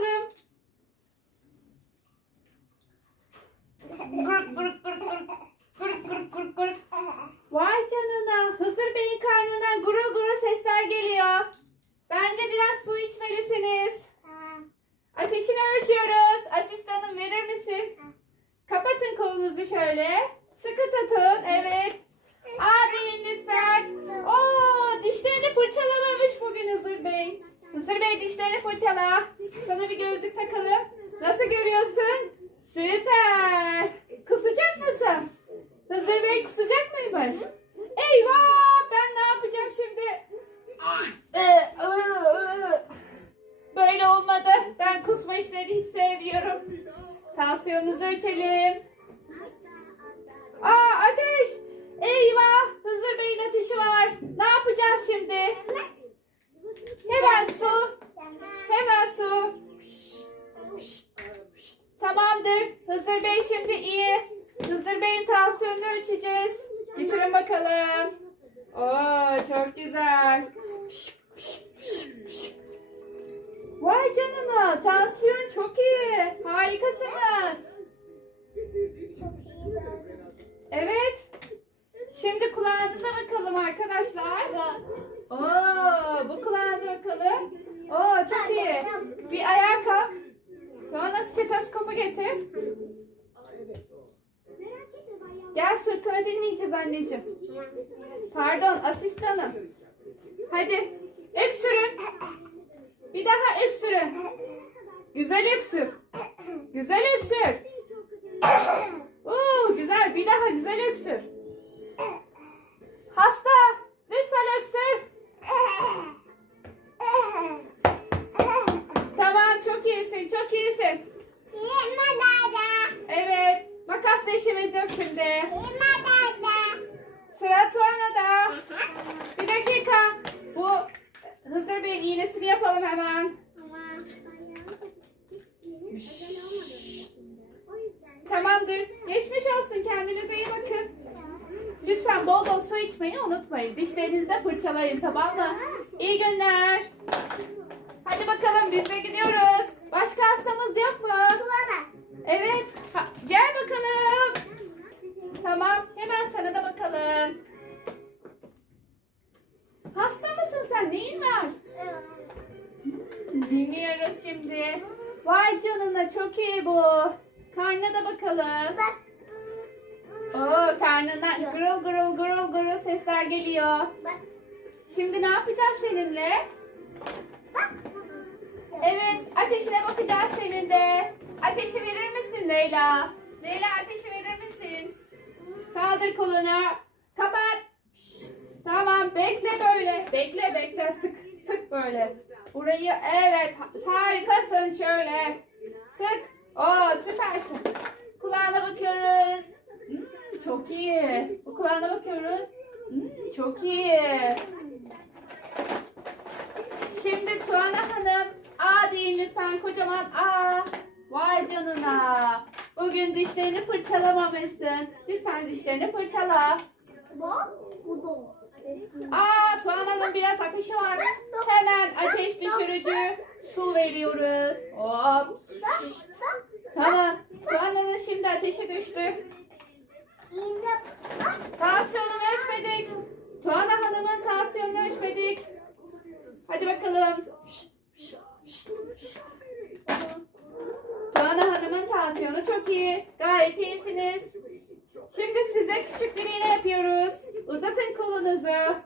bakalım. Gurk gurk gurk gurk. Gurk gurk gurk gurk. Vay canına. Hızır Bey'in karnından gurul gurul sesler geliyor. Bence biraz su içmelisiniz. Ateşini ölçüyoruz. Asistanım verir misin? Kapatın kolunuzu şöyle. Sıkı tutun. Evet. Adil lütfen. Oo, dişlerini fırçalamamış bugün Hızır Bey. Hızır Bey dişlerini fırçala. Kusacak mıyım ben? Eyvah! Ben ne yapacağım şimdi? Ee, ıı, ıı. Böyle olmadı. Ben kusma işlerini hiç sevmiyorum. Tansiyonunuzu ölçelim. Aa ateş! Eyvah! Hızır Bey'in ateşi var. Ne yapacağız şimdi? Hemen su. Hemen su. Tamamdır. Hızır Bey şimdi iyi. Hızır Bey'in tansiyonunu ölçeceğiz. Getirin bakalım. Oo çok güzel. Vay canına. Tansiyon çok iyi. Harikasınız. Evet. Şimdi kulağınıza bakalım arkadaşlar. Oo, bu kulağınıza bakalım. Oo çok iyi. Bir ayağa kalk. Sonra stetoskopu getir. Gel sırtına dinleyeceğiz anneciğim. Pardon asistanım. Hadi öksürün. Bir daha öksürün. Güzel öksür. Güzel öksür. Oo, güzel bir daha güzel öksür. Hasta lütfen öksür. Tamam çok iyisin çok iyisin. Evet makasla işimiz yok şimdi. Sıra Tuana'da. Bir dakika. Bu Hızır Bey'in iğnesini yapalım hemen. Tamamdır. Geçmiş olsun. Kendinize iyi bakın. Lütfen bol bol su içmeyi unutmayın. Dişlerinizi de fırçalayın tamam mı? İyi günler. Hadi bakalım biz de gidiyoruz. Başka hastamız yok mu? Evet. Ha, gel bakalım. Tamam. Hemen sana da bakalım. Hasta mısın sen? Neyin var? Dinliyoruz şimdi. Vay canına çok iyi bu. Karnına da bakalım. Oo karnından gırıl gırıl gırıl gırıl sesler geliyor. Şimdi ne yapacağız seninle? Evet ateşine bakacağız senin de. Ateşi verir misin Leyla? Leyla ateşi verir misin? Kaldır kolunu. Kapat. Şşt, Tamam bekle böyle. Bekle bekle sık sık böyle. Burayı evet harikasın şöyle. Sık. Oo süpersin. Kulağına bakıyoruz. Hmm, çok iyi. Bu kulağına bakıyoruz. Hmm, çok iyi. Şimdi Tuana Hanım A deyin lütfen kocaman A. Vay canına. Bugün dişlerini fırçalamamışsın. Lütfen dişlerini fırçala. Aa Tuana'nın biraz ateşi var. Hemen ateş düşürücü su veriyoruz. Hop. Tamam. Tuana'nın şimdi ateşi düştü. Tansiyonunu ölçmedik. Tuana Hanım'ın tansiyonunu ölçmedik. Hadi bakalım. Tuana Hanım'ın tansiyonu çok iyi. Gayet iyisiniz. Şimdi size küçük bir iğne yapıyoruz. Uzatın kolunuzu.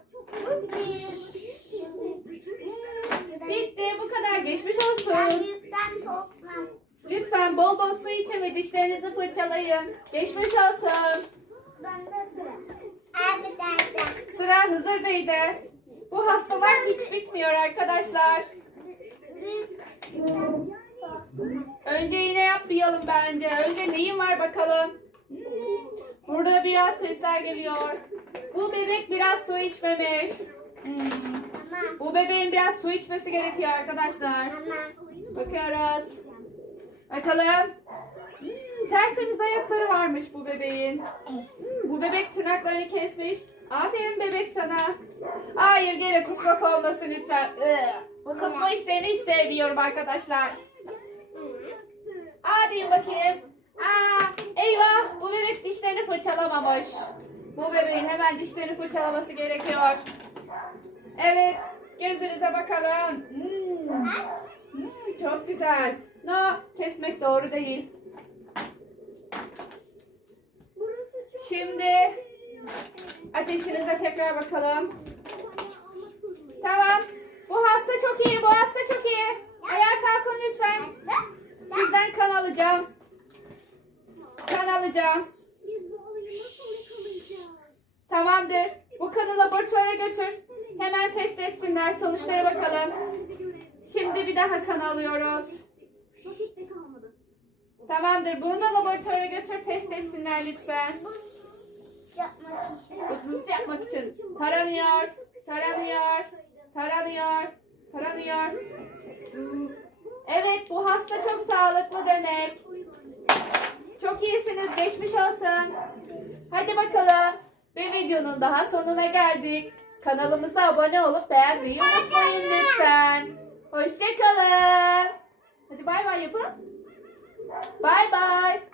Bitti. Bu kadar. Geçmiş olsun. Lütfen bol bol su için ve dişlerinizi fırçalayın. Geçmiş olsun. Sıra Hızır Bey'de. Bu hastalar hiç bitmiyor arkadaşlar. Önce yine yapmayalım bence. Önce neyin var bakalım. Burada biraz sesler geliyor. Bu bebek biraz su içmemiş. Bu bebeğin biraz su içmesi gerekiyor arkadaşlar. Bakıyoruz. Bakalım. Hmm, tertemiz ayakları varmış bu bebeğin. Hmm, bu bebek tırnaklarını kesmiş. Aferin bebek sana. Hayır gene kusmak olmasın lütfen. Bu kusma işlerini hiç sevmiyorum arkadaşlar. Deyin bakayım. Aa, eyvah bu bebek dişlerini fırçalamamış. Bu bebeğin hemen dişlerini fırçalaması gerekiyor. Evet gözünüze bakalım. Hmm. Hmm, çok güzel. No kesmek doğru değil. Şimdi ateşinize tekrar bakalım. Tamam. Bu hasta çok iyi. Bu hasta çok iyi. Ayağa kalkın lütfen. Sizden kan alacağım. Kan alacağım. Tamamdır. Bu kanı laboratuvara götür. Hemen test etsinler. Sonuçlara bakalım. Şimdi bir daha kan alıyoruz. Tamamdır. Bunu da laboratuvara götür test etsinler lütfen. Yapmak için. Hızlı yapmak için. Taranıyor. Taranıyor. Taranıyor. Taranıyor. Evet bu hasta çok sağlıklı demek. Çok iyisiniz. Geçmiş olsun. Hadi bakalım. Bir videonun daha sonuna geldik. Kanalımıza abone olup beğenmeyi unutmayın lütfen. Hoşçakalın. Hadi bay bay yapın. Bay bay.